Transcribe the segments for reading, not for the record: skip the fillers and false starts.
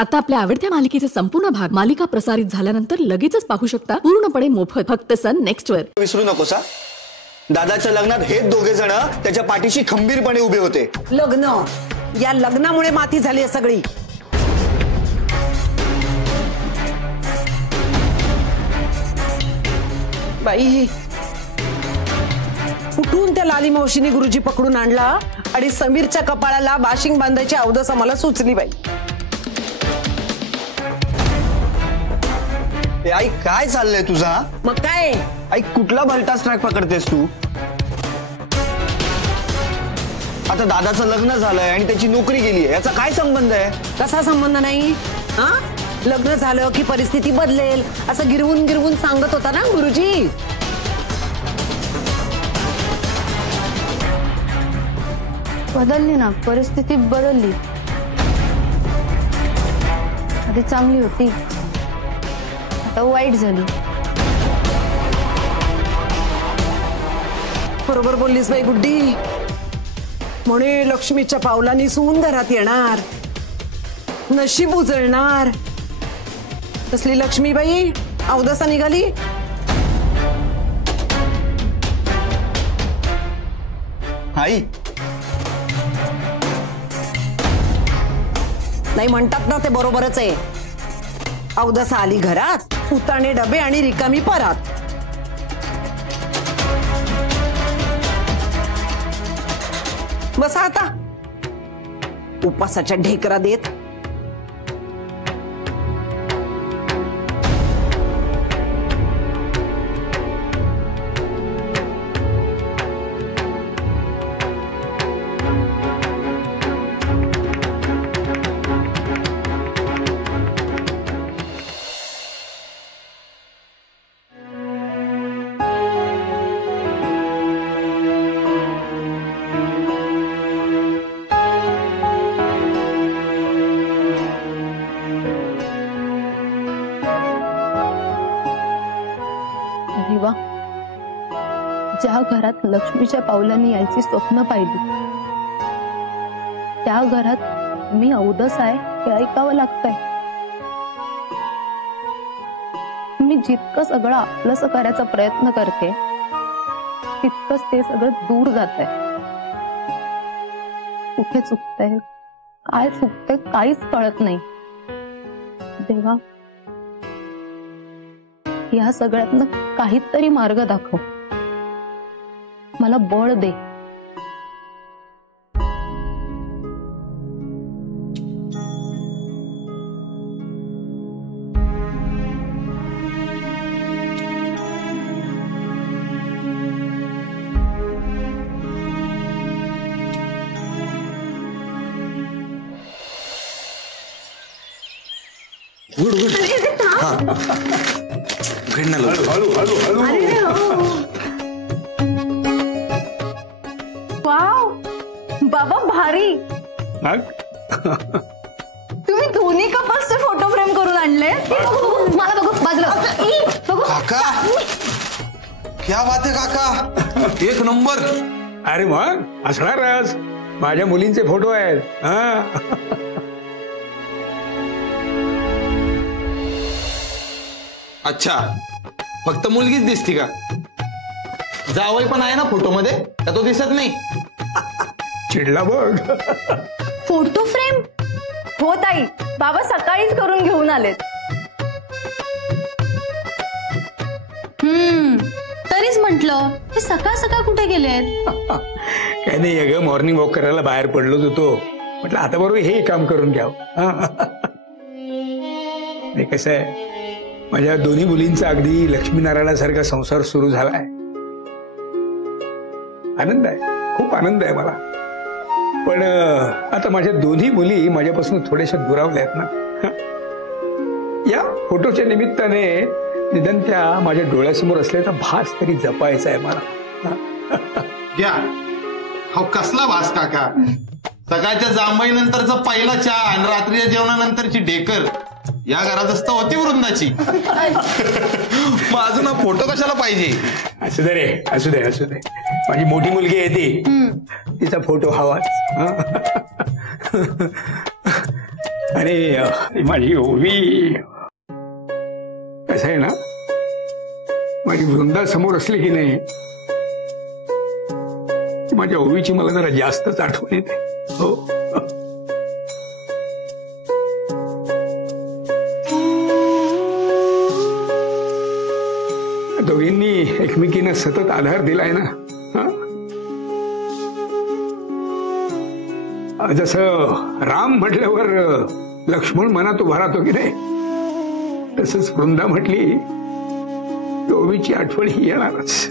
आता आपल्या आवडत्या मालिकेचे संपूर्ण भाग मालिका प्रसारित झाल्यानंतर लगेचच पाहू शकता पूर्णपणे मोफत फक्त सन नेक्स्ट वर. विसरू नकोस हा. दादाच्या लग्नात हेच दोघे जण त्याच्या पाठीशी खंबीरपणे उभे होते. लग्न, या लग्नामुळे माती झाली आहे सगळी. बाई, कुठून त्या लाली मावशीने गुरुजी पकडून आणला आणि समीरच्या कपाळाला बाशिंग बांधायची अवदस आम्हाला सुचली बाई. आई काय चाललंय तुझा? मग काय आई, कुठला भलताच ट्रॅक पकडतेस तू? आता दादाचं लग्न झालंय आणि त्याची नोकरी गेली आहे, याचा काय संबंध आहे? कसा संबंध नाही? हा, लग्न झालं की परिस्थिती बदलेल असं गिरवून गिरवून सांगत होता ना गुरुजी. बदलली ना, परिस्थिती बदलली. आधी चांगली होती, आता वाईट झाली. बरोबर बोललीस बाई गुड्डी. म्हणे लक्ष्मीच्या पावलांनी सून घरात येणार, नशीब उजळणार. कसली लक्ष्मीबाई अवदसा निघाली. आई, नाही म्हणतात ना ते बरोबरच आहे. अवदसा आली घरात, उताणे डबे आणि रिकामी परात. बसा आता उपासाच्या ढेकरा देत. देवा, ज्या घरात लक्ष्मीच्या पावलांनी यायची स्वप्न पाहिली, त्या घरात मी अवदस आहे हे ऐकावं लागतंय. मी जितकं सगळं आपलंसं करायचा प्रयत्न करते तितकंच ते सगळं दूर जातंय. कुठे चुकतंय, काय चुकतंय काहीच कळत नाही. देवा, या सगळ्यातनं काहीतरी मार्ग दाखव, मला बळ दे. Good good. वाव बाबा, भारी. तुम्ही दोन्ही कपल्सचे फोटो फ्रेम करून आणले. मला बघू, बाजूला बघू. काका, क्या बात आहे काका, एक नंबर. अरे मग असणारच, माझ्या मुलींचे फोटो आहेत. अच्छा, फक्त मुलगीच दिसती का? जावई पण आहे ना फोटो मध्ये, का तो दिसत नाही? चिडला बघ. फोटो फ्रेम हो ताई, बाबा सकाळीच करून घेऊन आलेत. तरीच म्हटलं हे सकाळ सकाळ कुठे गेलेत? काही नाही अगं, मॉर्निंग वॉक करायला बाहेर पडलो होतो. म्हटलं आता बरोबर हे काम करून घ्यावं. हे कसं आहे, माझ्या दोन्ही मुलींचा अगदी लक्ष्मीनारायणासारखा संसार सुरू झालाय. आनंद आहे, खूप आनंद आहे मला. पण आता माझ्या दोन्ही मुली माझ्यापासून थोड्याशा दुरावल्या आहेत ना. या फोटोच्या निमित्ताने निदान त्या माझ्या डोळ्यासमोर असल्याचा भास तरी जपायचा आहे मला. घ्या हो, कसला भास काका. सकाळच्या जांभईनंतरचा पहिला चहा आणि रात्रीच्या जेवणानंतरची ढेकर या घरात असतं होती वृंदाची. मग अजून हा फोटो कशाला पाहिजे? असू दे रे, असू दे असू दे. माझी मोठी मुलगी आहे ती, तिचा फोटो हवाच. अरे माझी ओवी, कसं आहे ना, माझी वृंदा समोर असली की नाही, माझ्या ओवीची मला जरा जास्तच आठवण येते. हो, दोघींनी एकमेकींना सतत आधार दिलाय ना. जसं राम म्हटल्यावर लक्ष्मण मनात उभा राहतो की नाही, तसंच वृंदा म्हटली ओवीची आठवण ही येणारच.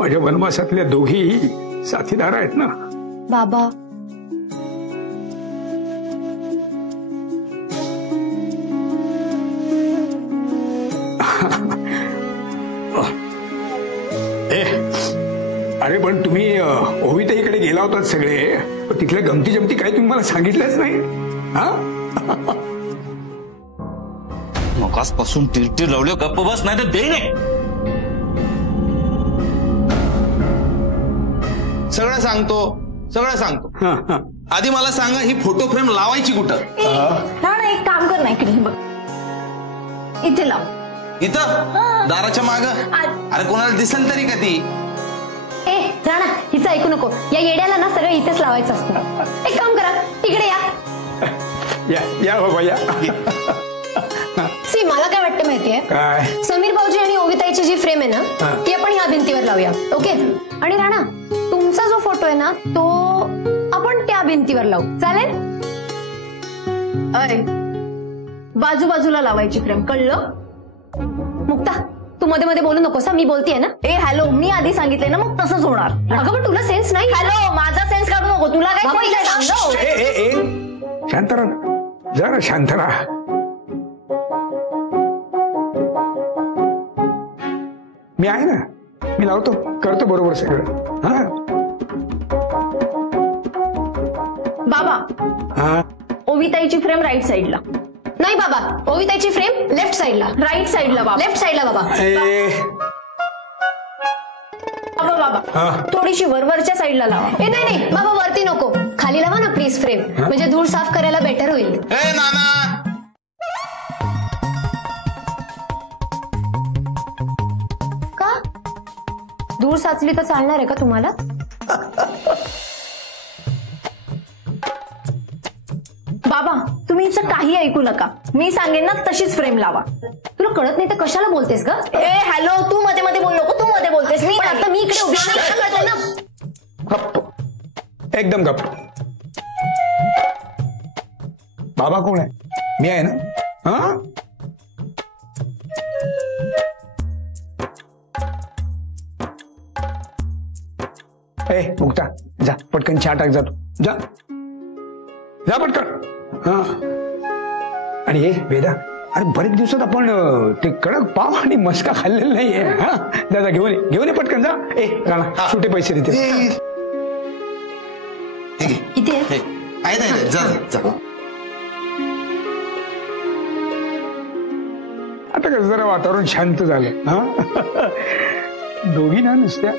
माझ्या वनवासातल्या दोघी साथीदार आहेत ना. बाबा, अरे पण तुम्ही ओवीताईकडे गेला होतात सगळे, पण तिथल्या गमती जमती काही तुम्ही मला सांगितलंच नाही. मगासपासून टिरटिर लावले, गप्प बस, नाही तर दे नाही. सगळं सांगतो. आधी मला सांगा, ही फोटो फ्रेम लावायची कुठं? राणा, एक काम कर ना, इकडे बघ, इथे लाव. इथं दाराच्या माग? अरे कोणाला दिसेल तरी का ती? ए राणा, हिचं ऐकू नको. या येड्याला ना सगळं इथेच लावायचं असतं. एक काम करा, इकडे या बाबा या. सी, मला काय वाटतं माहितीये, काय? समीर भाऊजी आणि ओविताईची जी फ्रेम आहे ना, ती आपण ह्या भिंतीवर लावूया. ओके? आणि राणा, तुमचा जो फोटो आहे ना, तो आपण त्या भिंतीवर लावू. चालेल? बाजूबाजूला लावायची फ्रेम, कळलं? मुक्ता, तू मध्ये मध्ये बोलू नकोस. मी बोलतेय ना. ए हॅलो, मी आधी सांगितले ना, मग तसंच होणार. अगं पण तुला सेन्स नाही. हॅलो, माझा सेन्स काढू नको. तुला काय शांत राहा, जरा शांत राहा. मी आहे ना, मी लावतो, करतो बरोबर सगळं. बाबा, ओविताईची फ्रेम राईट साईडला. नाही बाबा, ओविताईची फ्रेम लेफ्ट साईडला. राईट साईडला बाबा, लेफ्ट साईडला बाबा. बाबा, थोडीशी वरवरच्या साईडला लावा. ए नाही बाबा, वरती नको, खाली लावा ना प्लीज फ्रेम, म्हणजे धूळ साफ करायला बेटर होईल. का? धूळ साचली तर चालणार आहे का तुम्हाला? बाबा, तुम्ही हिचं काही ऐकू नका. मी सांगेन ना तशीच फ्रेम लावा. तुला कळत नाही तर कशाला बोलतेस ग? ए हॅलो, तू मध्ये मध्ये बोल नको. तू मध्ये बोलतेस. मी आता मी इकडे उभी आहे ना. गप्प, एकदम गप्प. बाबा कोण आहे? मी आहे ना. ए मुक्ता, जा पटकन चहा टाक. जातो, जा जा पटकन. आणि हे वेदा, अरे बरेच दिवसात आपण ते कडक पाव आणि मस्का खाल्लेला नाहीये. दादा घेऊन ये पटकन. जा. ए राणा, सुटे पैसे देते. इथे आता कसं जरा वातावरण शांत झालं. दोघी ना नुसत्या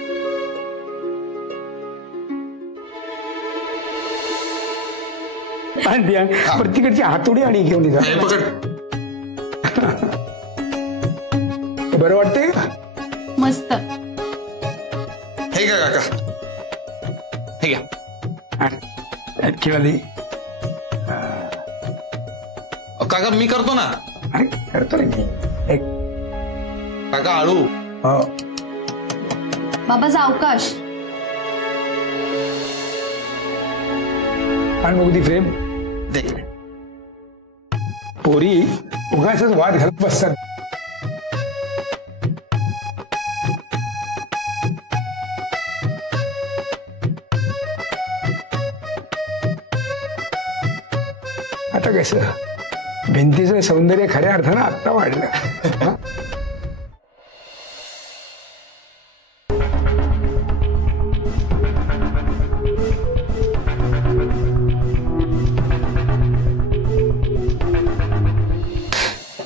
प्रत्येकाची हातोडी आणि घेऊन जा. बरं वाटतंय का? मस्त. हे का काका? हे घ्या. खेळा दे काका. मी करतो ना. करतो रे मी. एक काका आळू. बाबाचा अवकाश. आणि मग ती फ्रेम देख. पोरी उगाच वाद घालत बसतात. आता कसं भिंतीचं सौंदर्य खऱ्या अर्थानं आत्ता वाढलं.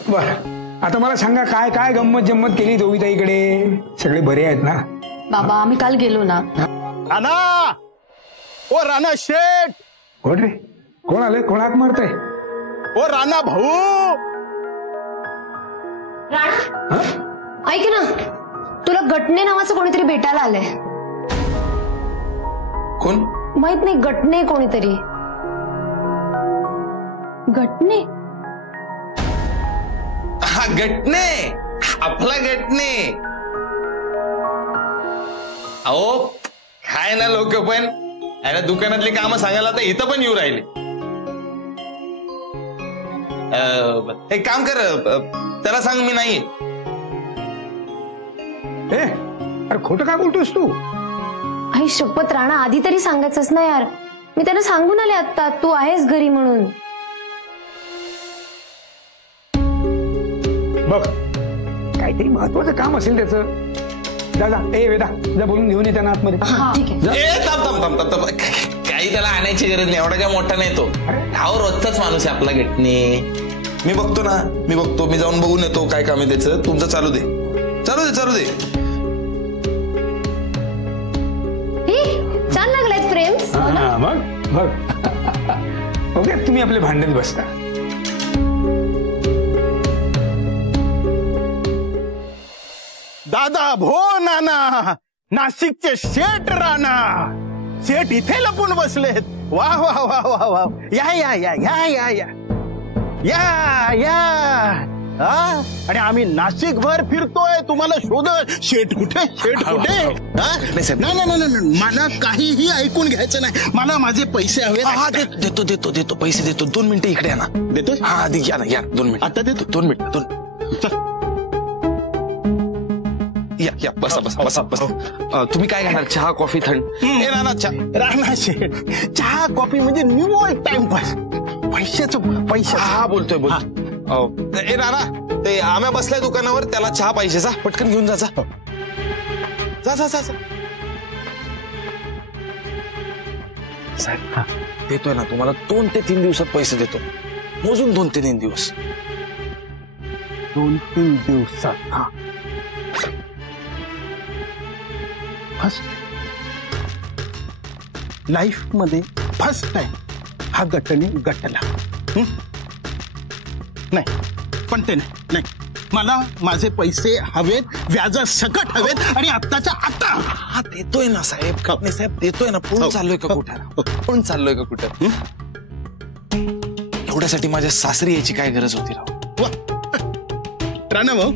बरं, आता मला सांगा, काय काय गंमत जम्मत केली दोघीताईकडे? सगळे बरे आहेत ना? बाबा आम्ही काल गेलो ना. राणा, ओ राणा शेठ. कोण रे? कोण आले? कोण हाक मारतंय? ओ राणा भाऊ. राणा ऐक ना, तुला गटणे नावाचं कोणीतरी भेटायला आलंय. कोण? माहित नाही, गटणे कोणीतरी. गटणे? हा गटणे, आपला गटणे. अहो काय ना लोक पण याला दुकानातली कामं सांगायला तर इथं पण येऊ राहिले. एक काम कर, त्याला सांग मी नाही. अरे खोटं काय बोलतोस तू? आई शपथ राणा, आधी तरी सांगायचंच ना यार. मी त्यांना सांगून आले आता तू आहेस घरी म्हणून. बघ काहीतरी महत्वाचं काम असेल त्याचं. जा वेदा, जा बोलून घेऊन ये त्यांना आतमध्ये. ठीक आहे. थांब. काही त्याला आणायची गरज नाही, एवढा काय मोठा नाही तो. अहो रोजचाच माणूस आहे आपला गटणे. मी बघतो ना, मी जाऊन बघून येतो काय काम आहे त्याचं. तुमचं चालू दे. छान लागलाय फ्रेम्स. मग ओके, तुम्ही आपले भांडत बसता. दादा भो नाना, नाशिकचे शेठ राणा. शेठ इथे लपून बसलेत. वा वा वा वा वा. या या या या या या या या. आणि आम्ही नाशिकभर फिरतोय तुम्हाला शोधत. शेठ कुठे? नाही, मला काहीही ऐकून घ्यायचं नाही. मला माझे पैसे हवे. देतो पैसे देतो. 2 मिनिटं इकडे या ना. देतो? हा या 2 मिनिट. आता देतो. 2 मिनिट. या बसा. तुम्ही काय घेणार? चहा कॉफी थंड? राणा शेठ, चहा कॉफी म्हणजे निव्वळ टाइमपास. पैसे. हा बोलतोय. राणा, ते आम्या बसलाय दुकानावर, त्याला चहा पाहिजे. जा पटकन घेऊन जा. साहेब देतोय ना तुम्हाला. 2 ते 3 दिवसात पैसे देतो. मोजून 2 ते 3 दिवस. 2-3 दिवसात. हा लाईफ मध्ये फर्स्ट टाइम हा गटने गटला. नाही पण ते नाही. मला माझे पैसे हवेत, व्याजा सकट हवेत, आणि आत्ताच्या आता. हा देतोय ना साहेब. साहेब देतोय ना. पळून चाललोय का कुठं? एवढ्यासाठी माझ्या सासरी यायची काय गरज होती राव? राणा भाऊ,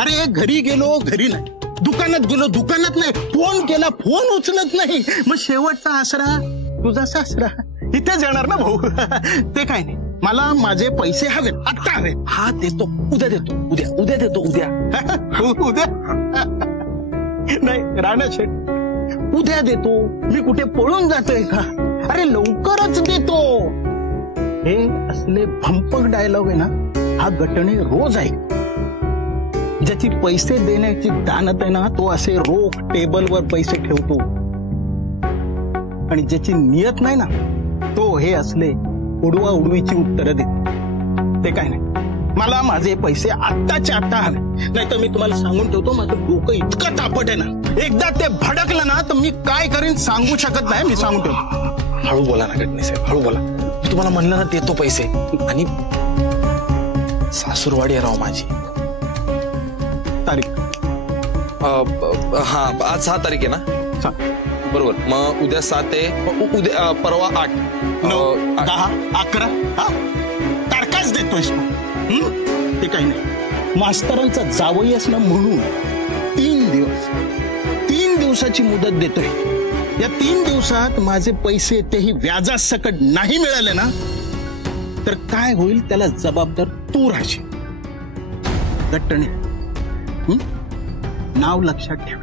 अरे घरी गेलो घरी नाही, दुकानात गेलो दुकानात नाही, फोन केला फोन उचलत नाही. मग शेवटचा आसरा तुझा सासरा इथेच येणार ना भाऊ. ते काय नाही, मला माझे पैसे हवेत, आत्ता हवेत. हा देतो. उद्या देतो. उद्या देतो. उद्या नाही राणा शेठ, उद्या देतो. मी कुठे पळून जातोय का? अरे लवकरच देतो. हे असले भंपक डायलॉग आहे ना, हा गटणे रोज आहे. ज्याची पैसे देण्याची दानत आहे ना, तो असे रोख टेबलवर पैसे ठेवतो. आणि ज्याची नियत नाही ना, तो हे असले उडवा उडवीची उत्तरं देतो. ते काय नाही, मला माझे पैसे आत्ताच्या आत्ता हवे. नाही तर मी तुम्हाला सांगून ठेवतो, माझं डोकं इतकं तापट आहे ना, एकदा ते भडकलं ना तर मी काय करीन सांगू शकत नाही. मी सांगून ठेवतो. हळू बोला ना गटणे साहेब, हळू बोला. मी तुम्हाला म्हणलं ना देतो पैसे. आणि सासूरवाडी राव माझी. तारीख? हा आज 6 तारीख आहे ना? बरोबर. मग उद्या 7 आहे. उद्या परवा 8, 9, 10, 11 तारखाच देतोयस. ते काही नाही, मास्तरांचा जावई असणं म्हणून 3 दिवसाची मुदत देतोय. या 3 दिवसात माझे पैसे तेही व्याजासकट नाही मिळाले ना, तर काय होईल त्याला जबाबदार तू राहशील. गट्टणे, नाव लक्षात ठेवायचं.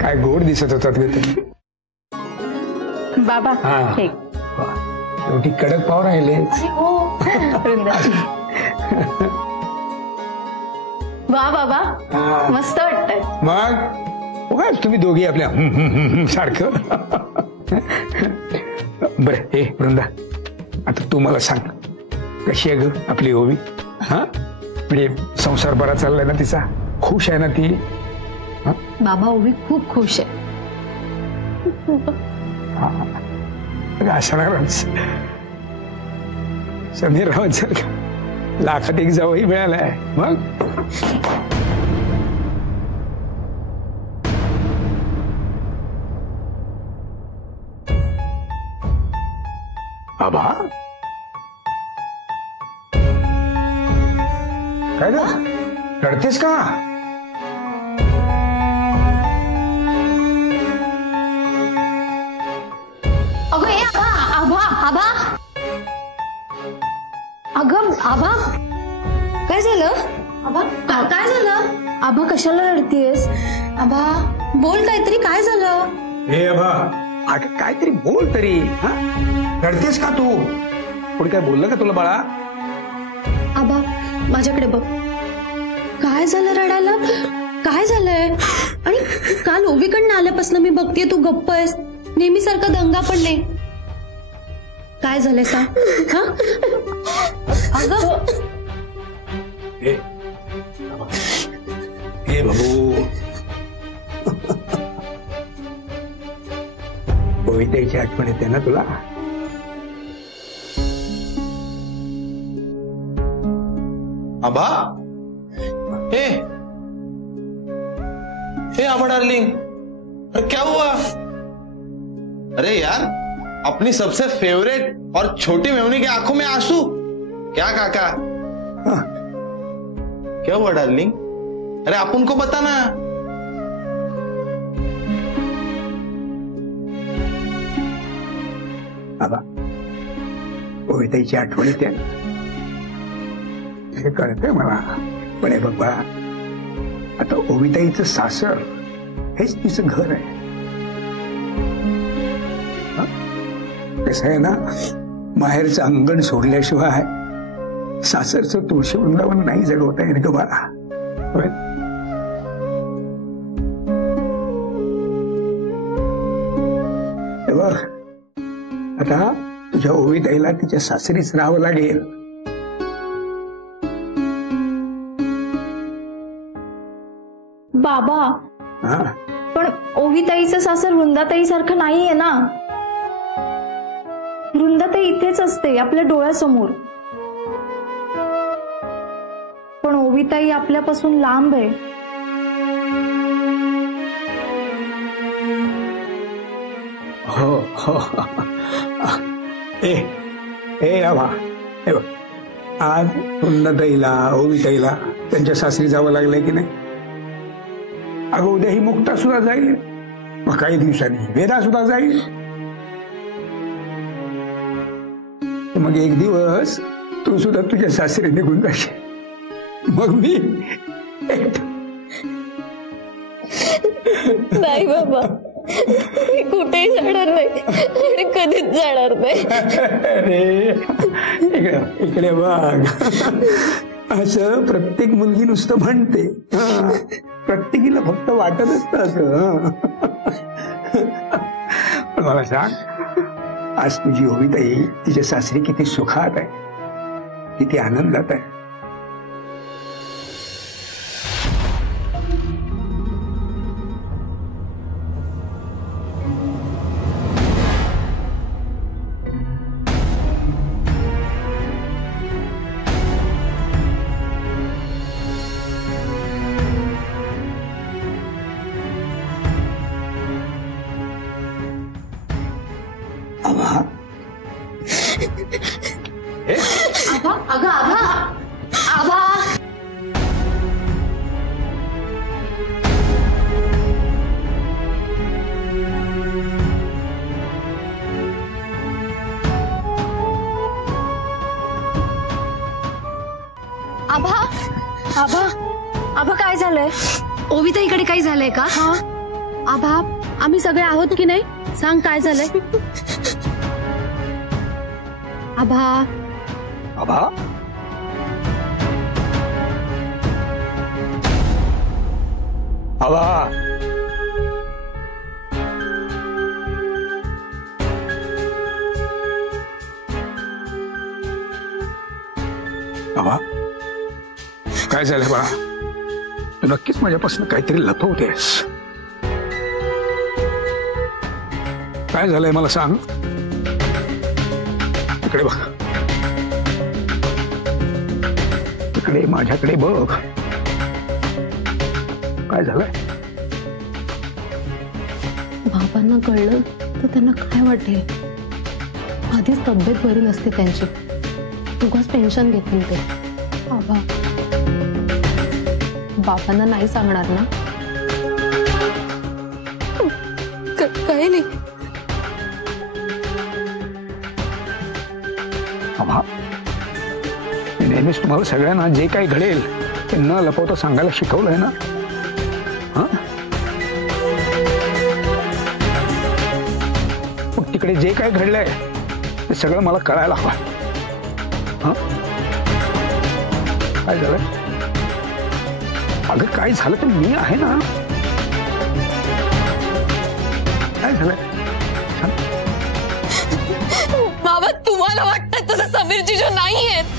काय गोड दिसत होतात ग तुम्ही. बाबा शेवटी कडक पाव राहिले. वा बाबा, मस्त वाटतंय. मग तुम्ही दोघी आपल्या सारखं. बरं हे वृंदा, आता तू मला सांग, कशी आहे ग आपली ओवी? हा, म्हणजे संसार बरा चाललाय ना तिचा? खुश आहे ना ती? बाबा ओवी खूप खुश आहे. असणारच. समीर राव जर लाखात एक जावई मिळालाय मग. आबा काय ग, रडतेस का? अगं ए आभा आभा अगं आभा काय झालं? आभा काय झालं? आभा कशाला रडतीयस? आभा बोल काहीतरी, काय झालं? हे आबा काहीतरी बोल तरी. रडतेस का तू? कोणी काय बोललं का तुला बाळा? आभा माझ्याकडे बघ. काय झालं रडायला? काय झालंय? आणि काल ओवीकडनं आल्यापासून मी बघतेय तू गप्प आहेस, नेहमीसारखा दंगा पण नाही. काय झालंय सांग? हा अगं हे बाबू, ओवीताईची आठवण येते ना तुला? आभा, हे आभा डार्लिंग, अरे क्या हुआ? अरे यार, अपनी सबसे फेवरेट और छोटी मेमनी की आंखों में आंसू, क्या काका? क्या हुआ डार्लिंग? अरे अपन को बता ना. आबा, ओवीताईची आठवण येते ना, हे कळतंय मला. पण हे बघ बाळा, आता ओवीताईचं सासर हेच तिचं घर आहे. कसं आहे ना, माहेरचं अंगण सोडल्याशिवाय सासरचं तुळशी वृंदावन नाही जगवता येत ग बाळा. बघ, आता तुझ्या ओवीताईला तिच्या सासरीच राहावं लागेल. बाबा पण ओवीताईचं सासर वृंदाताई सारखं नाहीये ना. वृंदाताई इथेच असते आपल्या डोळ्यासमोर, पण ओवीताई आपल्यापासून लांब आहे. हो हो. ए आबा, हे बघ, आज वृंदाताईला ओवीताईला त्यांच्या सासरी जावं लागलंय की नाही? अगं उद्या ही मुक्ता सुद्धा जाईल, मग काही दिवसांनी वेदा सुद्धा जाईल. मग एक दिवस तू सुद्धा तुझ्या सासरी निघून जाशील, मग मी नाही बाबा, मी कुठेही जाणार नाही आणि कधीच जाणार नाही. अरे इकडे बघ, असं प्रत्येक मुलगी नुसतं म्हणते, प्रत्येकीला फक्त वाटत असतं असं. पण मला सांग, आज तुझी ओवीताई तिच्या सासरी किती सुखात आहे, किती आनंदात आहे. आभा आभा आभा काय झालंय? ओवीताईकडे काही झालंय का? हा आभा, आम्ही सगळे आहोत की नाही? सांग काय झालंय? आभा आभा, आभा, बाबा काय झालंय बाळा, तू नक्कीच माझ्यापासून काहीतरी लपवतेस. काय झालंय मला सांग. इकडे बघ, इकडे माझ्याकडे बघ. काय झालंय? बाबांना कळलं तर त्यांना काय वाटेल. आधीच तब्येत बरी नसते त्यांची, उगाच टेन्शन घेतील ते. बाबांना नाही सांगणार ना? काय नाही. मी नेहमीच तुम्हाला सगळ्यांना जे काही घडेल ते न लपवता सांगायला शिकवलंय ना. तिकडे जे काय घडलंय ते सगळं मला कळायला हवं. काय झालं? अगं काय झालं तर मी आहे ना. काय झालं? बाबा तुम्हाला वाटतं तसं समीर जीजू नाही आहेत.